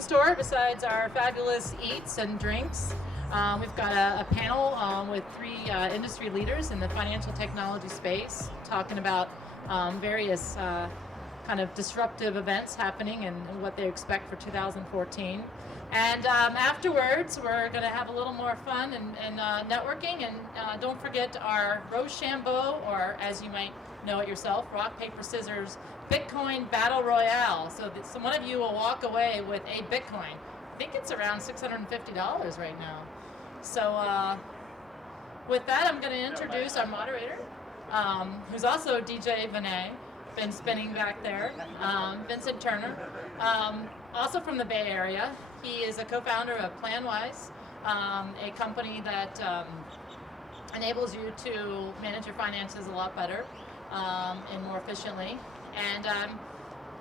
in store besides our fabulous eats and drinks? We've got a panel with three industry leaders in the financial technology space talking about various kind of disruptive events happening and what they expect for 2014. And afterwards, we're going to have a little more fun and networking. And don't forget our Rochambeau, or as you might know it yourself, rock, paper, scissors, Bitcoin Battle Royale. So one of you will walk away with a Bitcoin. I think it's around $650 right now. So with that, I'm going to introduce our moderator, who's also DJ Vinay, been spinning back there, Vincent Turner, also from the Bay Area. He is a co-founder of PlanWise, a company that enables you to manage your finances a lot better and more efficiently. And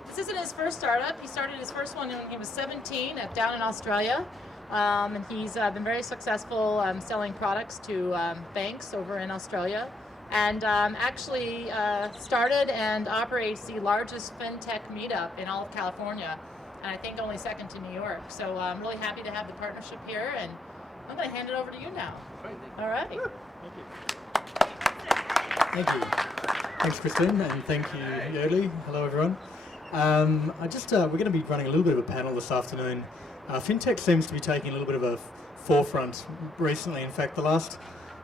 this isn't his first startup. He started his first one when he was 17 down in Australia. And he's been very successful selling products to banks over in Australia. And actually started and operates the largest FinTech meetup in all of California. And I think only second to New York. So I'm really happy to have the partnership here, and I'm going to hand it over to you now. All right. Thank you. Thank you. Thanks, Kristen, and thank you, Yodlee. Hello, everyone. We're going to be running a little bit of a panel this afternoon. FinTech seems to be taking a little bit of a forefront recently. In fact,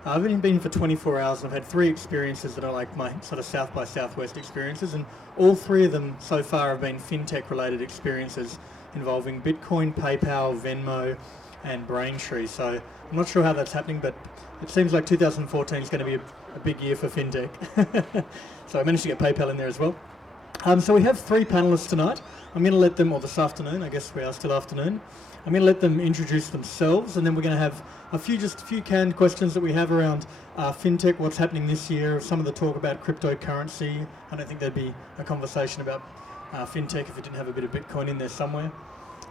I've only been for 24 hours and I've had 3 experiences that are like my sort of South by Southwest experiences, and all 3 of them so far have been FinTech related experiences involving Bitcoin, PayPal, Venmo and Braintree. So I'm not sure how that's happening, but it seems like 2014 is going to be a big year for FinTech. So I managed to get PayPal in there as well. So we have 3 panelists tonight. I'm going to let them, or this afternoon, I guess we are still afternoon, I'm going to let them introduce themselves, and then we're going to have a few canned questions that we have around FinTech, what's happening this year, some of the talk about cryptocurrency. I don't think there'd be a conversation about FinTech if it didn't have a bit of Bitcoin in there somewhere.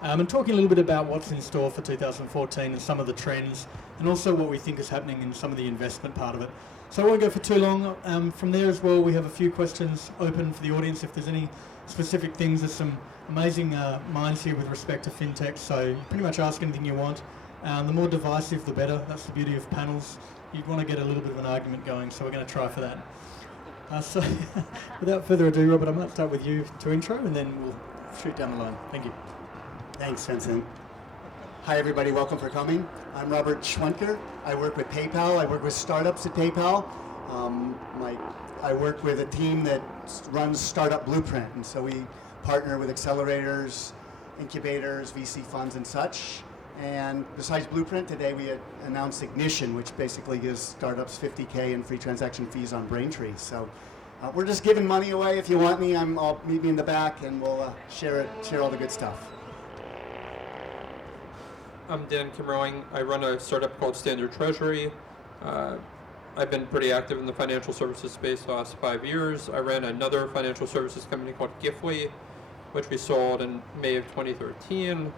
And talking a little bit about what's in store for 2014 and some of the trends, and also what we think is happening in some of the investment part of it. So I won't go for too long. From there as well, we have a few questions open for the audience if there's any specific things. There's some amazing minds here with respect to FinTech, so you pretty much ask anything you want. The more divisive, the better. That's the beauty of panels. You'd want to get a little bit of an argument going, so we're going to try for that. So without further ado, Robert, I might start with you to intro, and then we'll shoot down the line. Thank you. Thanks, Vincent. Hi, everybody. Welcome for coming. I'm Robert Schwenker. I work with PayPal. I work with startups at PayPal. I work with a team that runs Startup Blueprint, and so we partner with accelerators, incubators, VC funds, and such. And besides Blueprint, today we had announced Ignition, which basically gives startups $50K in free transaction fees on Braintree. So we're just giving money away. If you want me, I'll meet me in the back, and we'll share all the good stuff. I'm Dan Kimerling. I run a startup called Standard Treasury. I've been pretty active in the financial services space the last 5 years. I ran another financial services company called Yodlee, which we sold in May of 2013.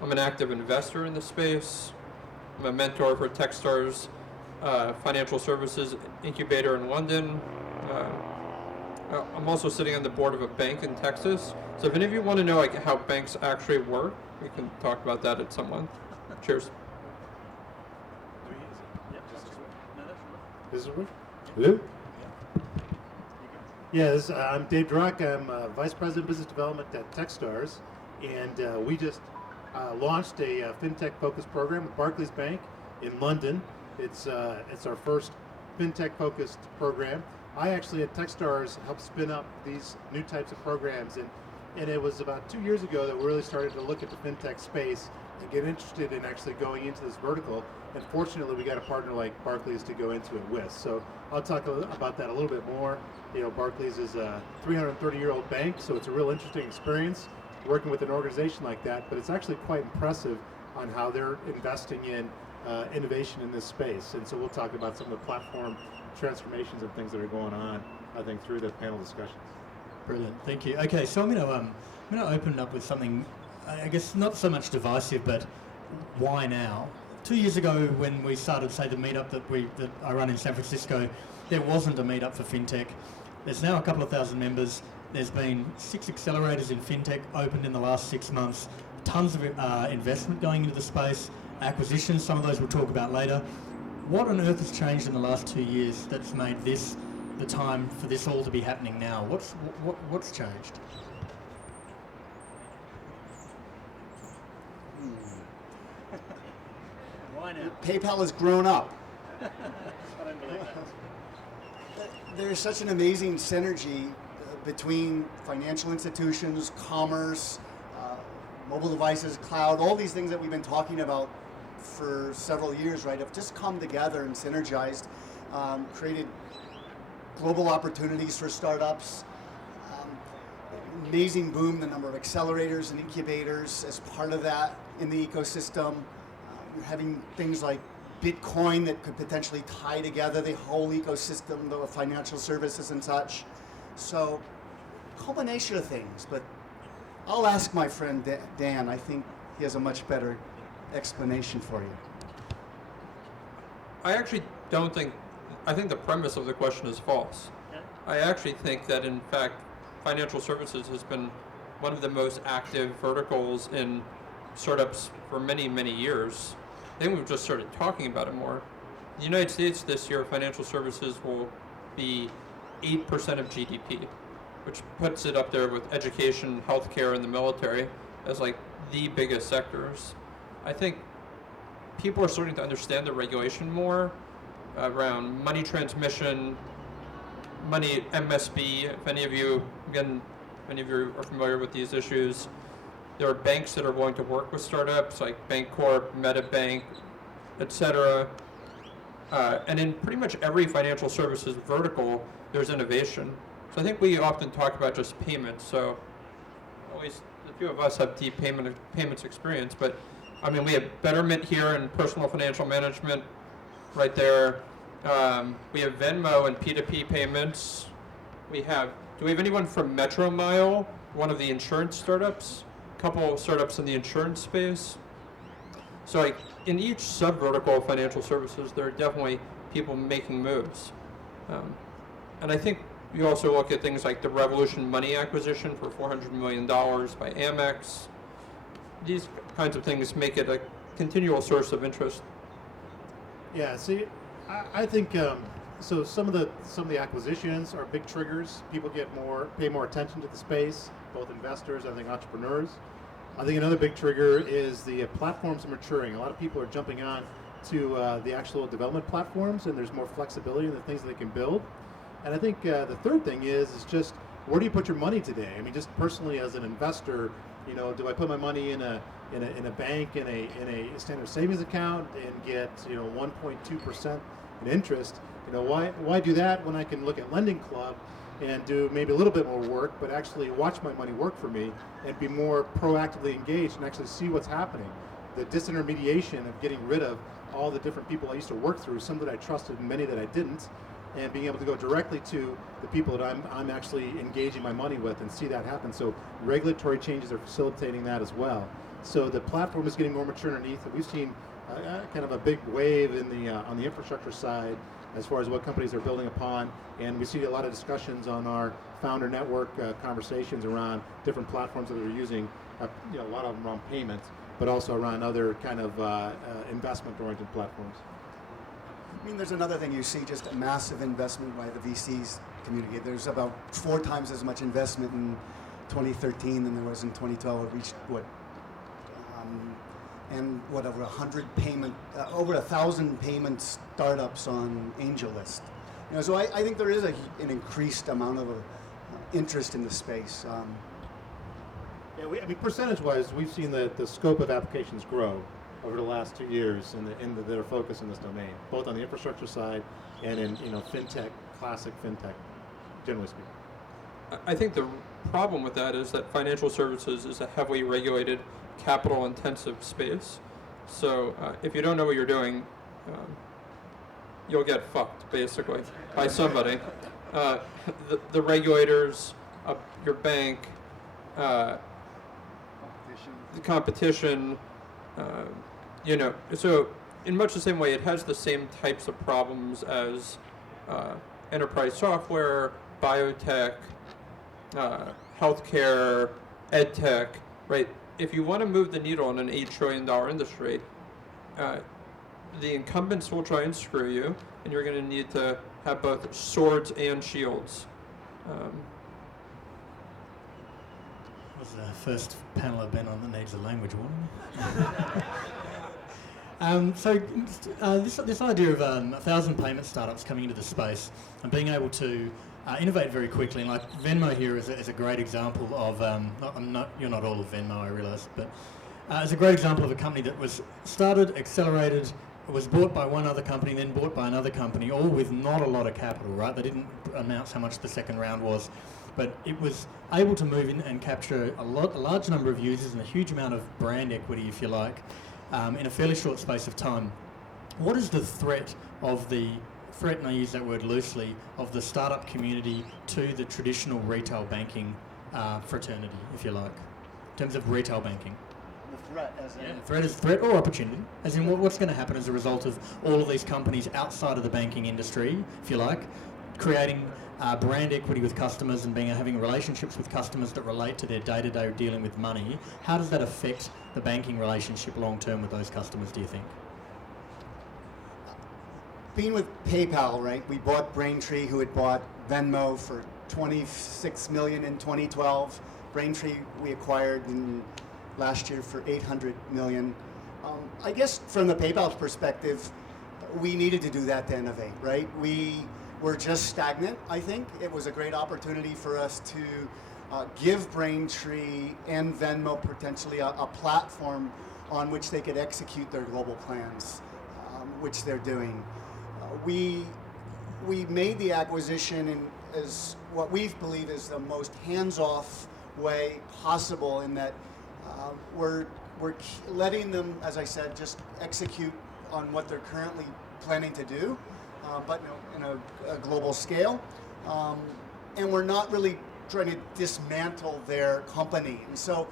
I'm an active investor in the space. I'm a mentor for Techstars financial services incubator in London. I'm also sitting on the board of a bank in Texas. So if any of you want to know how banks actually work, we can talk about that at some point. Cheers. Hello? Yes, I'm Dave Drach. I'm Vice President of Business Development at Techstars, and we just launched a FinTech-focused program with Barclays Bank in London. It's our first FinTech-focused program. I actually at Techstars helped spin up these new types of programs, and it was about 2 years ago that we really started to look at the FinTech space and get interested in actually going into this vertical. And fortunately, we got a partner like Barclays to go into it with. So I'll talk about that a little bit more. You know, Barclays is a 330-year-old bank, so it's a real interesting experience working with an organization like that. But it's actually quite impressive on how they're investing in innovation in this space. And so we'll talk about some of the platform transformations and things that are going on, I think, through the panel discussions. Brilliant, thank you. Okay, so I'm going to open up with something, I guess not so much divisive, but why now? 2 years ago, when we started, say, the meetup that I run in San Francisco, there wasn't a meetup for FinTech. There's now a couple of thousand members. There's been 6 accelerators in FinTech opened in the last 6 months. tons of investment going into the space, acquisitions, some of those we'll talk about later. What on earth has changed in the last 2 years that's made this the time for this all to be happening now? What's changed? Why now? PayPal has grown up. There's such an amazing synergy between financial institutions, commerce, mobile devices, cloud, all these things that we've been talking about for several years, right, have just come together and synergized, created global opportunities for startups, amazing boom, the number of accelerators and incubators as part of that in the ecosystem. You're having things like Bitcoin that could potentially tie together the whole ecosystem of financial services and such. So, combination of things, but I'll ask my friend Dan. I think he has a much better explanation for you. I actually don't think, I think the premise of the question is false. I actually think that in fact, financial services has been one of the most active verticals in startups for many, many years. I think we've just started talking about it more. In the United States this year, financial services will be 8% of GDP, which puts it up there with education, healthcare, and the military as like the biggest sectors. I think people are starting to understand the regulation more around money transmission, money MSB. If any of you, again, many of you are familiar with these issues. There are banks that are willing to work with startups like Bancorp, MetaBank, etc. And in pretty much every financial services vertical, there's innovation. So I think we often talk about just payments. So at least a few of us have deep payments experience, but I mean, we have Betterment here in personal financial management right there. We have Venmo and P2P payments. Do we have anyone from Metromile, one of the insurance startups? A couple of startups in the insurance space. So like in each sub-vertical of financial services, there are definitely people making moves. And I think you also look at things like the Revolution Money acquisition for $400 million by Amex. These kinds of things make it a continual source of interest. Yeah, see, I think so. Some of the acquisitions are big triggers. People pay more attention to the space. Both investors, I think, entrepreneurs. I think another big trigger is the platforms are maturing. A lot of people are jumping on to the actual development platforms, and there's more flexibility in the things that they can build. And I think the third thing is just where do you put your money today? I mean, just personally as an investor, you know, do I put my money in a bank in a standard savings account and get 1.2% in interest? You know, why do that when I can look at Lending Club and do maybe a little bit more work, but actually watch my money work for me and be more proactively engaged and actually see what's happening? The disintermediation of getting rid of all the different people I used to work through, some that I trusted and many that I didn't, and being able to go directly to the people that I'm actually engaging my money with and see that happen. So regulatory changes are facilitating that as well. So the platform is getting more mature underneath. We've seen kind of a big wave in the on the infrastructure side as far as what companies are building upon, and we see a lot of discussions on our founder network conversations around different platforms that they're using. A lot of them around payments, but also around other kind of investment-oriented platforms. I mean, there's another thing you see, just a massive investment by the VCs community. There's about 4 times as much investment in 2013 than there was in 2012. It reached over 1,000 payment startups on AngelList. So I think there is an increased amount of interest in the space. Yeah, I mean, percentage-wise, we've seen the scope of applications grow over the last 2 years that are focused in this domain, both on the infrastructure side and in fintech, classic fintech, generally speaking. I think the problem with that is that financial services is a heavily regulated, capital-intensive space. So if you don't know what you're doing, you'll get fucked, basically, by somebody. The regulators, your bank, the competition, so in much the same way, it has the same types of problems as enterprise software, biotech, healthcare, edtech, right? if you want to move the needle in an $8 trillion industry, the incumbents will try and screw you, and you're going to need to have both swords and shields. This is the first panel I've been on that needs a language warning. This idea of 1,000 payment startups coming into the space and being able to innovate very quickly, and like Venmo here is a great example of, you're not all of Venmo, I realise, but it's a great example of a company that was started, accelerated, was bought by one other company, then bought by another company, all with not a lot of capital, right? They didn't announce how much the second round was, but it was able to move in and capture a large number of users and a huge amount of brand equity, if you like, in a fairly short space of time. What is the threat, and I use that word loosely, of the startup community to the traditional retail banking fraternity, if you like, in terms of retail banking? The Threat or opportunity, as in what's going to happen as a result of all of these companies outside of the banking industry, if you like, creating brand equity with customers and having relationships with customers that relate to their day-to-day dealing with money. How does that affect the banking relationship long-term with those customers, do you think? Being with PayPal, right, we bought Braintree, who had bought Venmo for $26 million in 2012. Braintree we acquired last year for $800 million. I guess from the PayPal's perspective, we needed to do that to innovate, right? We were just stagnant, I think. It was a great opportunity for us to give Braintree and Venmo potentially a platform on which they could execute their global plans, which they're doing. We made the acquisition as what we believe is the most hands-off way possible, in that we're letting them, as I said, just execute on what they're currently planning to do, but in a global scale. And we're not really trying to dismantle their company. And so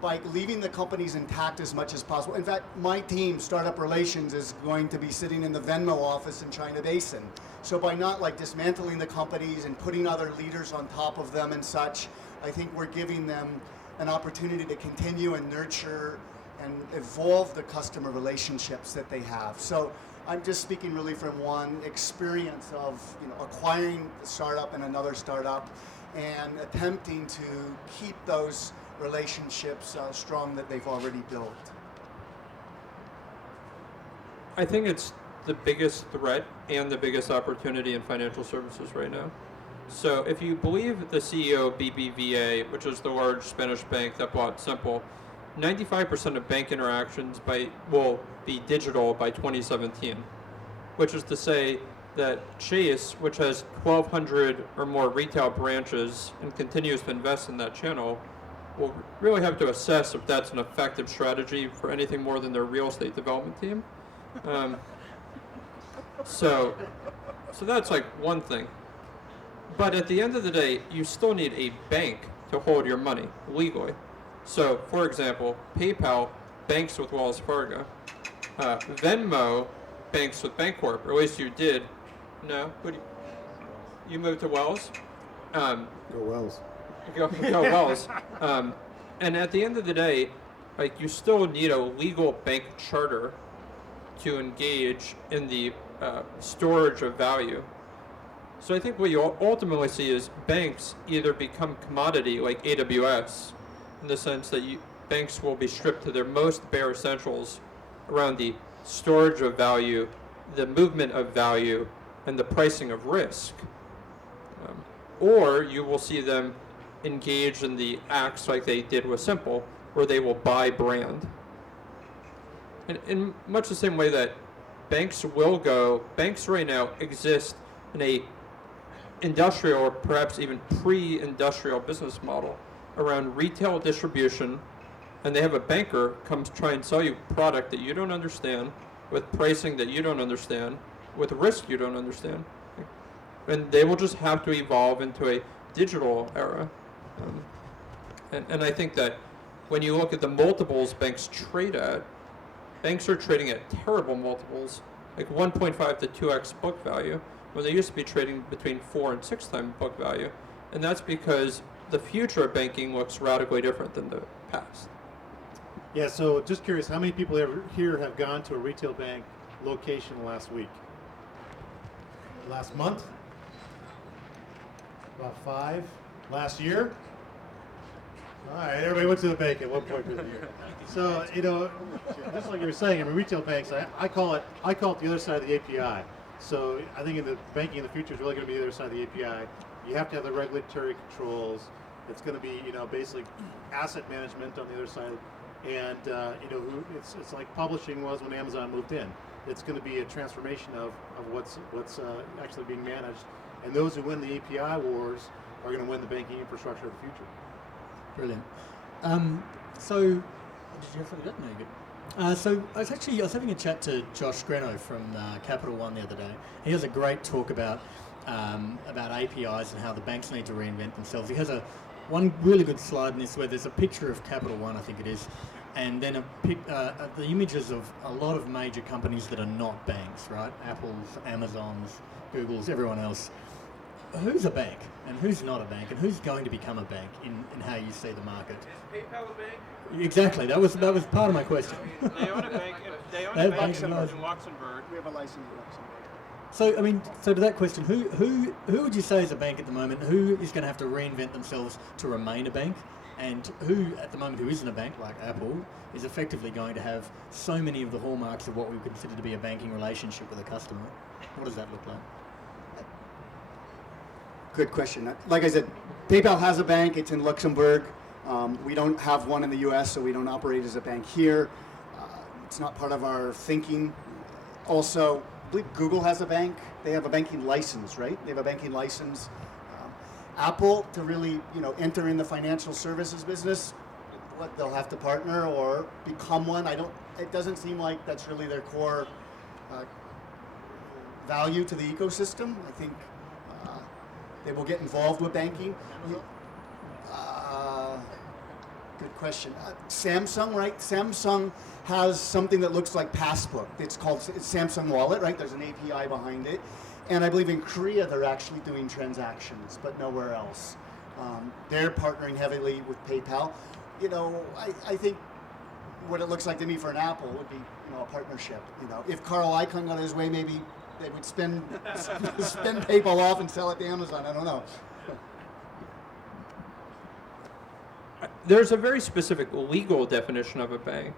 by leaving the companies intact as much as possible. In fact, my team, Startup Relations, is going to be sitting in the Venmo office in China Basin. So by not dismantling the companies and putting other leaders on top of them and such, I think we're giving them an opportunity to continue and nurture and evolve the customer relationships that they have. So I'm just speaking really from one experience of acquiring a startup and another startup and attempting to keep those relationships strong that they've already built. I think it's the biggest threat and the biggest opportunity in financial services right now. So if you believe the CEO of BBVA, which is the large Spanish bank that bought Simple, 95% of bank interactions will be digital by 2017, which is to say that Chase, which has 1,200 or more retail branches and continues to invest in that channel, will really have to assess if that's an effective strategy for anything more than their real estate development team. So that's one thing. But at the end of the day, you still need a bank to hold your money legally. So, for example, PayPal banks with Wells Fargo. Venmo banks with Bancorp, or at least you did. No? You moved to Wells? Go Wells. Go Wells. And at the end of the day, you still need a legal bank charter to engage in the storage of value. So I think what you ultimately see is banks either become commodity like AWS, in the sense that banks will be stripped to their most bare essentials around the storage of value, the movement of value, and the pricing of risk. Or you will see them engage in the acts like they did with Simple, where they will buy brand. And in much the same way that banks right now exist in a industrial or perhaps even pre-industrial business model around retail distribution, and they have a banker come try and sell you product that you don't understand, with pricing that you don't understand, with risk you don't understand. And they will just have to evolve into a digital era. And I think that when you look at the multiples banks trade at, banks are trading at terrible multiples, like 1.5 to 2x book value, when they used to be trading between 4 and 6 times book value. And that's because the future of banking looks radically different than the past. Yeah, so just curious, how many people here have gone to a retail bank location last week? Last month? About 5. Last year? All right, everybody went to the bank at one point for the year. So, just like you were saying, in retail banks, I call it the other side of the API. So I think in the banking in the future is really going to be the other side of the API. You have to have the regulatory controls. It's going to be, basically asset management on the other side. And, it's like publishing was when Amazon moved in. It's going to be a transformation of what's actually being managed. And those who win the API wars are going to win the banking infrastructure of the future. Brilliant. So, did you have something? No, you're good. So I was having a chat to Josh Greno from Capital One the other day. He has a great talk about APIs and how the banks need to reinvent themselves. He has one really good slide in this where there's a picture of Capital One, I think it is, and then the images of a lot of major companies that are not banks, right? Apple's, Amazon's, Google's, everyone else. Who's a bank and who's not a bank and who's going to become a bank in how you see the market? Is PayPal a bank? Exactly. That was part of my question. They own a bank. They own They a have bank banks in in Luxembourg. We have a license in Luxembourg. So to that question, who would you say is a bank at the moment? Who is going to have to reinvent themselves to remain a bank? And who at the moment who isn't a bank, like Apple, is effectively going to have so many of the hallmarks of what we would consider to be a banking relationship with a customer? What does that look like? Good question. Like I said, PayPal has a bank. It's in Luxembourg. We don't have one in the U.S., so we don't operate as a bank here. It's not part of our thinking. Also, I believe Google has a bank. They have a banking license, right? They have a banking license. Apple, to really, enter in the financial services business, they'll have to partner or become one. It doesn't seem like that's really their core value to the ecosystem. I think they will get involved with banking. Good question. Samsung, right? Samsung has something that looks like Passbook. It's Samsung Wallet, right? There's an API behind it. And I believe in Korea they're actually doing transactions, but nowhere else. They're partnering heavily with PayPal. I think what it looks like to me for an Apple would be, a partnership. If Carl Icahn got his way, maybe they would spin PayPal off and sell it to Amazon. I don't know. There's a very specific legal definition of a bank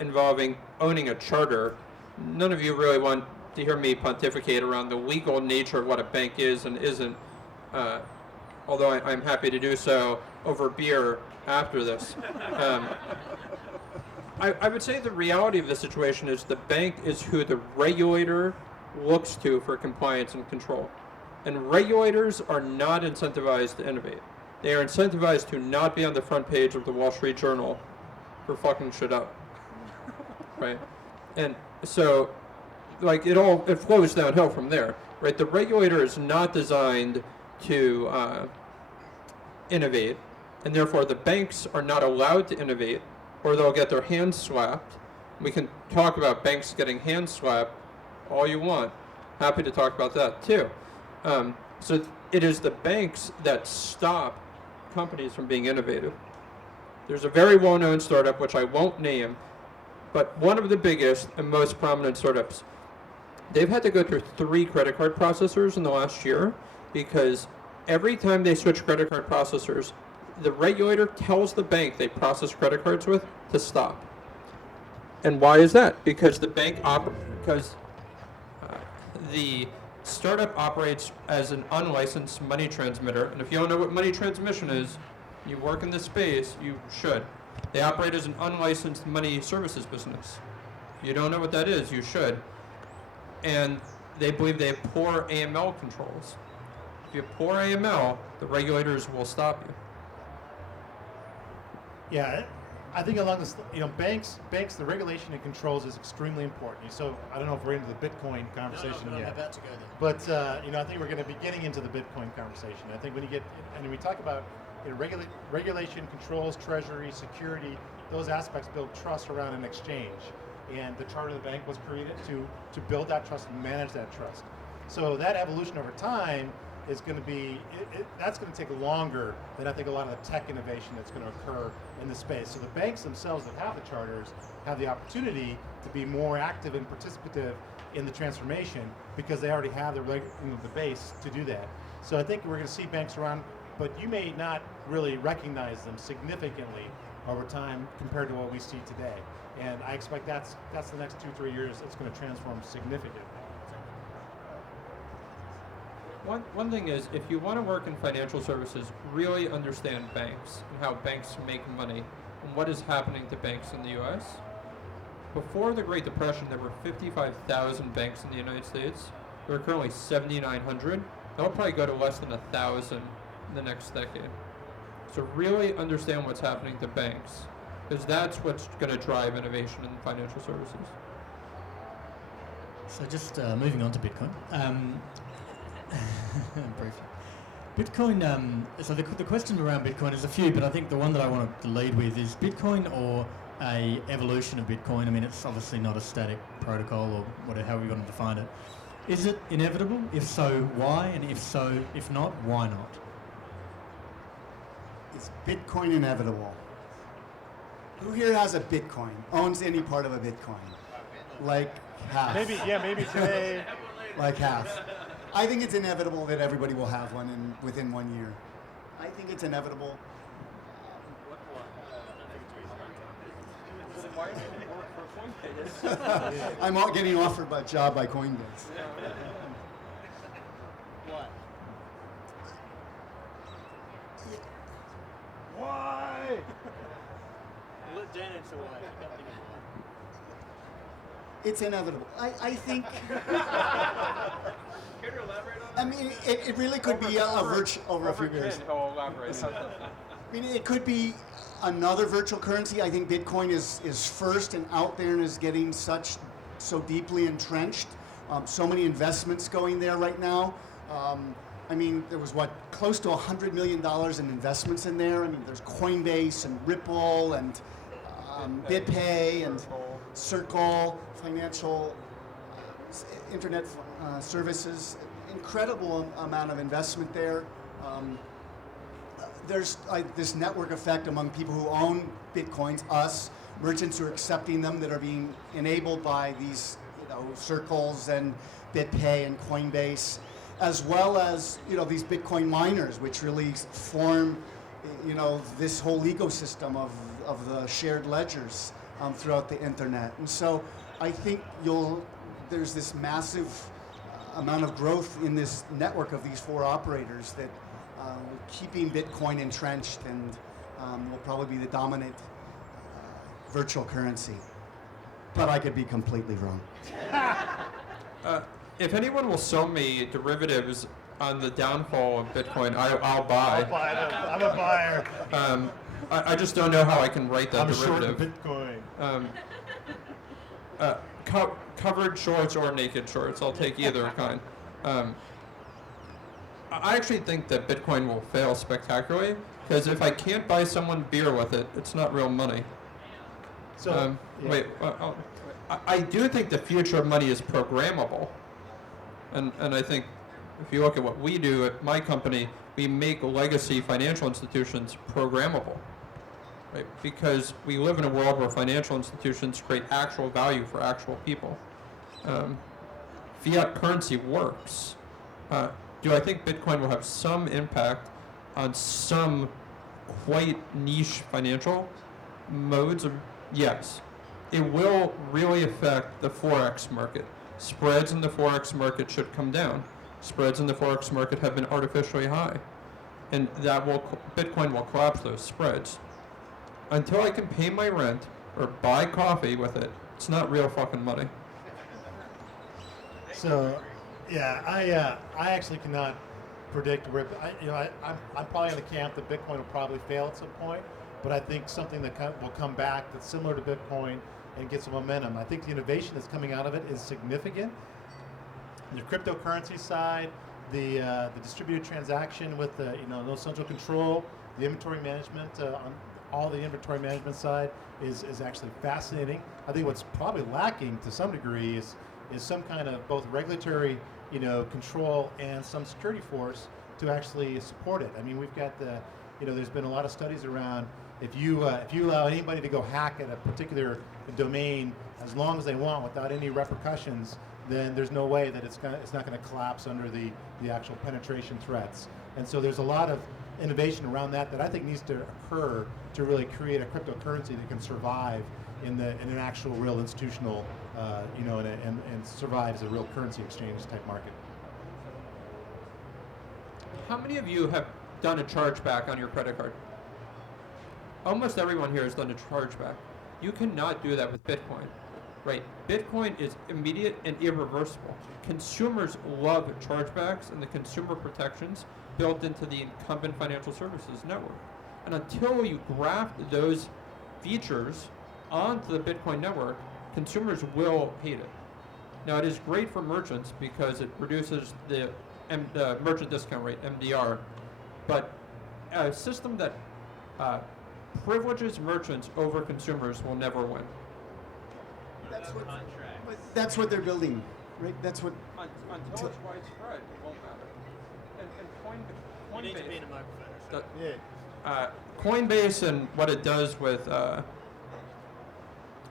involving owning a charter. None of you really want to hear me pontificate around the legal nature of what a bank is and isn't, although I'm happy to do so over beer after this. I would say the reality of the situation is the bank is who the regulator looks to for compliance and control. And regulators are not incentivized to innovate. They are incentivized to not be on the front page of the Wall Street Journal for fucking shit up. Right? And so, it flows downhill from there. Right? The regulator is not designed to innovate, and therefore the banks are not allowed to innovate, or they'll get their hands slapped. We can talk about banks getting hand slapped all you want. Happy to talk about that too. So it is the banks that stop companies from being innovative. There's a very well-known startup, which I won't name, but one of the biggest and most prominent startups. They've had to go through 3 credit card processors in the last year because every time they switch credit card processors, the regulator tells the bank they process credit cards with to stop. And why is that? Because the startup operates as an unlicensed money transmitter, and if you don't know what money transmission is, you work in this space, you should. They operate as an unlicensed money services business. You don't know what that is, you should. And they believe they have poor AML controls. If you have poor AML, the regulators will stop you. Yeah, I think along this, banks, the regulation and controls is extremely important. So I don't know if we're into the Bitcoin conversation No, yet. I'm about to go there. But I think we're going to be getting into the Bitcoin conversation. I think when we talk about regulation, controls, treasury, security, those aspects build trust around an exchange. And the charter of the bank was created to build that trust and manage that trust. So that evolution over time is going to be, that's going to take longer than I think a lot of the tech innovation that's going to occur in the space. So the banks themselves that have the charters have the opportunity to be more active and participative in the transformation because they already have the base to do that. So I think we're going to see banks around, but you may not really recognize them significantly over time compared to what we see today. And I expect that's the next 2-3 years it's going to transform significantly. One thing is, if you want to work in financial services, really understand banks and how banks make money and what is happening to banks in the U.S. Before the Great Depression, there were 55,000 banks in the United States. There are currently 7,900. They'll probably go to less than 1,000 in the next decade. So really understand what's happening to banks, because that's what's going to drive innovation in financial services. So just moving on to Bitcoin. Briefly. Bitcoin, so the question around Bitcoin is a few, but I think the one that I want to lead with is Bitcoin or a evolution of Bitcoin. I mean, it's obviously not a static protocol or whatever, however you want to define it. Is it inevitable? If so, why? And if not, why not? Is Bitcoin inevitable? Who here has a Bitcoin? Owns any part of a Bitcoin? Like half. Maybe today. Like half. I think it's inevitable that everybody will have one within 1 year. I think it's inevitable. I'm getting offered a job by Coinbase. What? Why? Let Dan answer why. It's inevitable. I think. Care to elaborate on that? I mean, it really could be over a few years. He'll elaborate. I mean, it could be another virtual currency. I think Bitcoin is first and out there and is getting so deeply entrenched. So many investments going there right now. I mean, there was close to $100 million in investments in there. I mean, there's Coinbase and Ripple and BitPay and Circle, financial internet services. Incredible amount of investment there. There's this network effect among people who own Bitcoins, us, merchants who are accepting them that are being enabled by these Circles and BitPay and Coinbase, as well as these Bitcoin miners, which really form this whole ecosystem of the shared ledgers throughout the internet. And so I think there's this massive amount of growth in this network of these four operators that keeping Bitcoin entrenched and will probably be the dominant virtual currency. But I could be completely wrong. If anyone will sell me derivatives on the downfall of Bitcoin, I'll buy. I'll buy them. I'm a buyer. I just don't know how I can write that I'm short derivative. Bitcoin. Covered shorts or naked shorts, I'll take either kind. I actually think that Bitcoin will fail spectacularly, because if I can't buy someone beer with it, it's not real money. So, yeah. I do think the future of money is programmable. And I think if you look at what we do at my company, we make legacy financial institutions programmable. Right? Because we live in a world where financial institutions create actual value for actual people. Fiat currency works. Do I think Bitcoin will have some impact on some quite niche financial modes? Yes. It will really affect the Forex market. Spreads in the Forex market should come down. Spreads in the Forex market have been artificially high. And Bitcoin will collapse those spreads. Until I can pay my rent or buy coffee with it, it's not real fucking money. So, yeah, I actually cannot predict where. I'm probably in the camp that Bitcoin will probably fail at some point, but I think something that will come back that's similar to Bitcoin and get some momentum. I think the innovation that's coming out of it is significant. The cryptocurrency side, the distributed transaction with the no central control, the inventory management on all the inventory management side is actually fascinating. I think what's probably lacking to some degree is some kind of both regulatory control and some security force to actually support it. I mean, we've got there's been a lot of studies around if you allow anybody to go hack at a particular domain as long as they want without any repercussions, then there's no way that it's not going to collapse under the actual penetration threats. And so there's a lot of innovation around that I think needs to occur to really create a cryptocurrency that can survive in an actual real institutional, and survive as a real currency exchange type market. How many of you have done a chargeback on your credit card? Almost everyone here has done a chargeback. You cannot do that with Bitcoin, right? Bitcoin is immediate and irreversible. Consumers love chargebacks and the consumer protections built into the incumbent financial services network. And until you graft those features onto the Bitcoin network, consumers will hate it. Now, it is great for merchants because it reduces the merchant discount rate, MDR, but a system that privileges merchants over consumers will never win. That's what they're building, right? That's what. Until it's widespread, it won't matter. And You need to be in a microphone. Coinbase and what it does with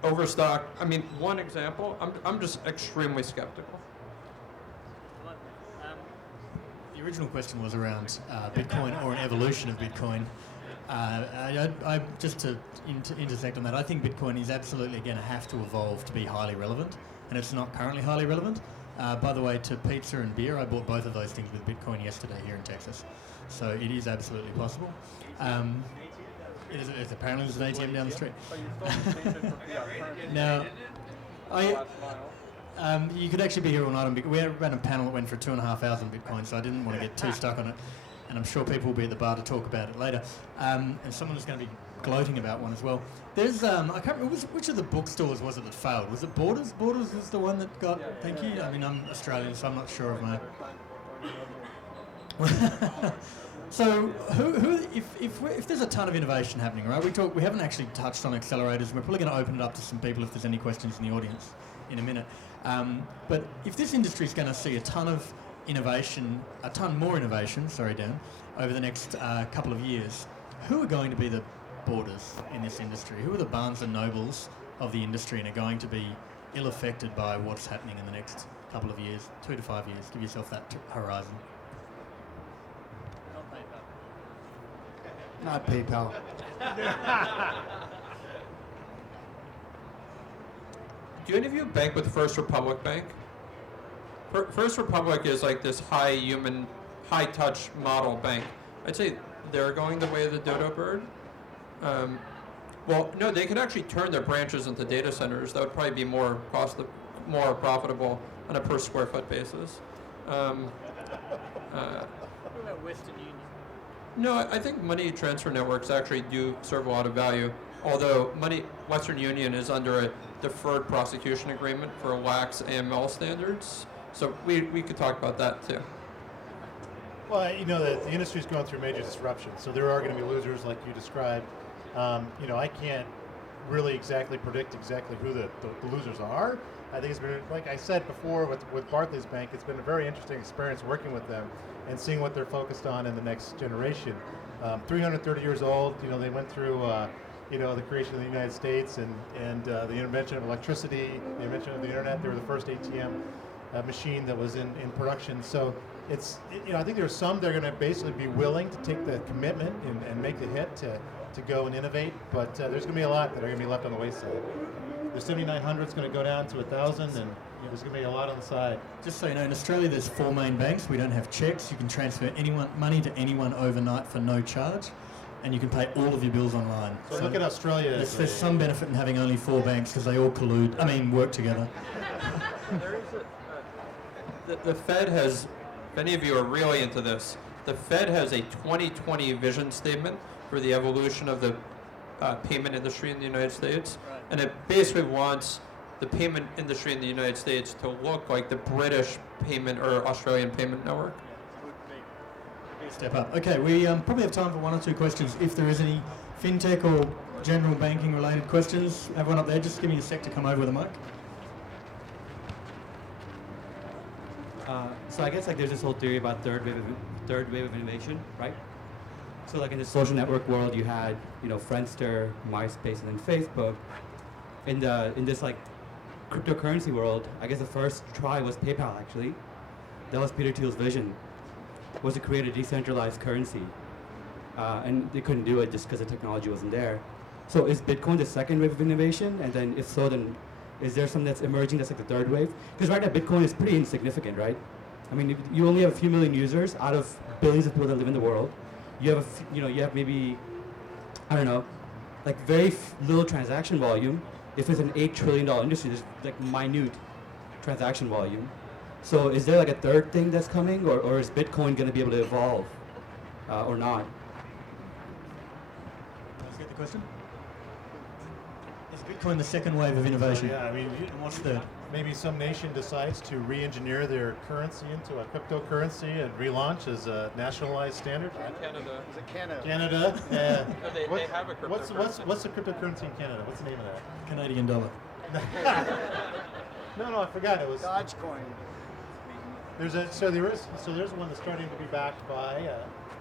Overstock. I mean, one example. I'm just extremely skeptical. The original question was around Bitcoin or an evolution of Bitcoin. I just to intersect on that, I think Bitcoin is absolutely going to have to evolve to be highly relevant, and it's not currently highly relevant. By the way, to pizza and beer, I bought both of those things with Bitcoin yesterday here in Texas, so it is absolutely possible. It's apparently there's an ATM down the street. Now, you could actually be here all night on Bitcoin. We ran a panel that went for 2,500 Bitcoin, so I didn't want to get too stuck on it. And I'm sure people will be at the bar to talk about it later. And someone is going to be gloating about one as well. There's, I can't remember, which of the bookstores was it that failed? Was it Borders? Borders was the one that got, thank you. I mean, I'm Australian, so I'm not sure of my... So, if there's a ton of innovation happening, right? We haven't actually touched on accelerators. We're probably going to open it up to some people if there's any questions in the audience in a minute. But if this industry is going to see a ton of innovation, Dan, over the next couple of years, who are going to be the borders in this industry? Who are the Barnes and Nobles of the industry and are going to be ill-affected by what's happening in the next couple of years, 2 to 5 years? Give yourself that horizon. Not PayPal. Do any of you bank with First Republic Bank? First Republic is like this high-touch model bank. I'd say they're going the way of the dodo bird. Well, no, they could actually turn their branches into data centers. That would probably be more profitable on a per square foot basis. What about Western Union? No, I think money transfer networks actually do serve a lot of value. Although Western Union is under a deferred prosecution agreement for lax AML standards. So we could talk about that too. Well, the industry is going through major disruption, so there are going to be losers like you described. I can't really exactly predict exactly who the losers are. I think it's been, like I said before with Barclays Bank, it's been a very interesting experience working with them and seeing what they're focused on in the next generation. 330 years old, they went through the creation of the United States and the invention of electricity, the invention of the internet. They were the first ATM machine that was in production. So I think there's some that are going to basically be willing to take the commitment and make the hit to go and innovate, but there's going to be a lot that are going to be left on the wayside. The 7,900 is going to go down to 1,000, and there's going to be a lot on the side. Just so you know, in Australia there's 4 main banks. We don't have checks. You can transfer money to anyone overnight for no charge, and you can pay all of your bills online. So look at Australia. There's some benefit in having only 4 banks because they all work together. The Fed has, if any of you are really into this, the Fed has a 2020 vision statement for the evolution of the payment industry in the United States. Right. And it basically wants the payment industry in the United States to look like the British payment or Australian payment network. Step up. Okay, we probably have time for 1 or 2 questions. If there is any fintech or general banking related questions, everyone up there, just give me a sec to come over with a mic. So I guess like there's this whole theory about third wave of innovation, right? So like in the social network world, you had Friendster, MySpace, and then Facebook. In this like cryptocurrency world, I guess the first try was PayPal actually. That was Peter Thiel's vision, was to create a decentralized currency, and they couldn't do it just because the technology wasn't there. So is Bitcoin the second wave of innovation? And then if so, then is there something that's emerging that's like the third wave? Because right now Bitcoin is pretty insignificant, right? I mean, if you only have a few million users out of billions of people that live in the world. You have you have maybe, I don't know, like very little transaction volume. If it's an $8 trillion industry, there's like minute transaction volume. So is there like a third thing that's coming, or is Bitcoin going to be able to evolve, or not? Let's get the question. Is Bitcoin the second wave of innovation? Yeah, I mean, And what's third? maybe some nation decides to re-engineer their currency into a cryptocurrency and relaunch as a nationalized standard. Canada. Is it Canada? Canada. No, they have a cryptocurrency. What's the cryptocurrency in Canada? What's the name of that? Canadian dollar. No, I forgot. It was. Dogecoin. There's one that's starting to be backed by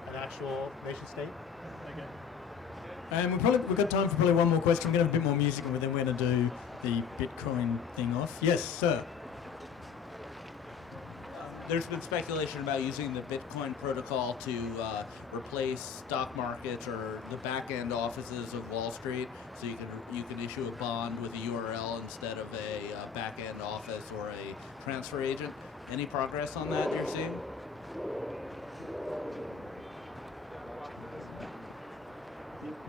an actual nation state. Okay. And we've got time for probably one more question. We're going to have a bit more music, and then we're going to do the Bitcoin thing off. Yes, sir. There's been speculation about using the Bitcoin protocol to replace stock markets or the back-end offices of Wall Street, so you can issue a bond with a URL instead of a back-end office or a transfer agent. Any progress on that you're seeing?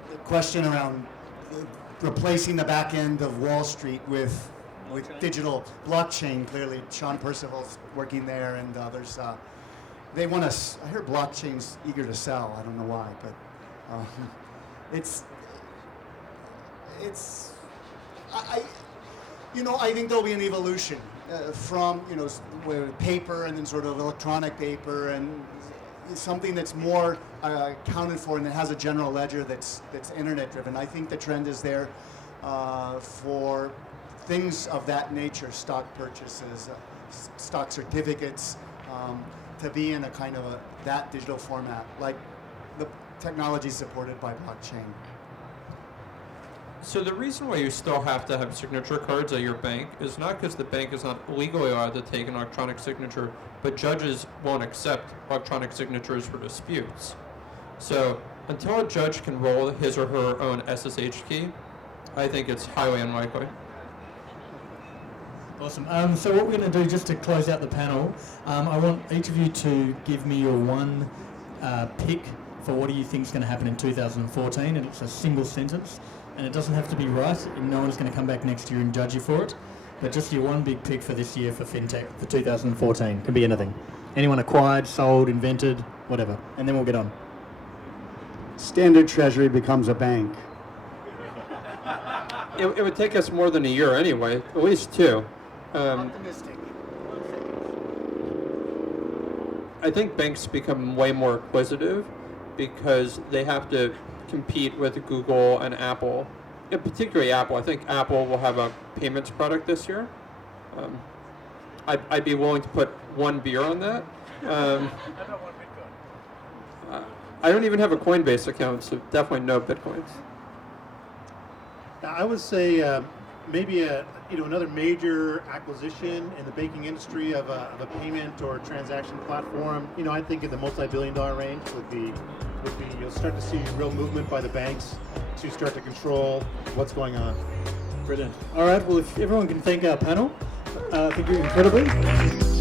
The question around replacing the back end of Wall Street with digital blockchain. Clearly, Sean Percival's working there, and others. They want us. I hear blockchain's eager to sell. I don't know why, but I think there'll be an evolution from where paper and then sort of electronic paper and something that's more accounted for and that has a general ledger that's internet driven. I think the trend is there for things of that nature, stock purchases, stock certificates, to be in a kind of that digital format, like the technology supported by blockchain. So the reason why you still have to have signature cards at your bank is not because the bank is not legally allowed to take an electronic signature, but judges won't accept electronic signatures for disputes. So until a judge can roll his or her own SSH key, I think it's highly unlikely. Awesome. So what we're going to do, just to close out the panel, I want each of you to give me your one pick for what do you think is going to happen in 2014, and it's a single sentence, and it doesn't have to be right, and no one's going to come back next year and judge you for it, but just your one big pick for this year for FinTech for 2014. Can be anything. Anyone acquired, sold, invented, whatever, and then we'll get on. Standard Treasury becomes a bank. It would take us more than a year anyway, at least two. Optimistic. I think banks become way more acquisitive because they have to compete with Google and Apple. And particularly Apple. I think Apple will have a payments product this year. I'd be willing to put one beer on that. I don't even have a Coinbase account, so definitely no Bitcoins. I would say maybe another major acquisition in the banking industry of a payment or transaction platform. I think in the multi-billion-dollar range would be you'll start to see real movement by the banks to start to control what's going on. Brilliant. All right, well, if everyone can thank our panel, thank you incredibly.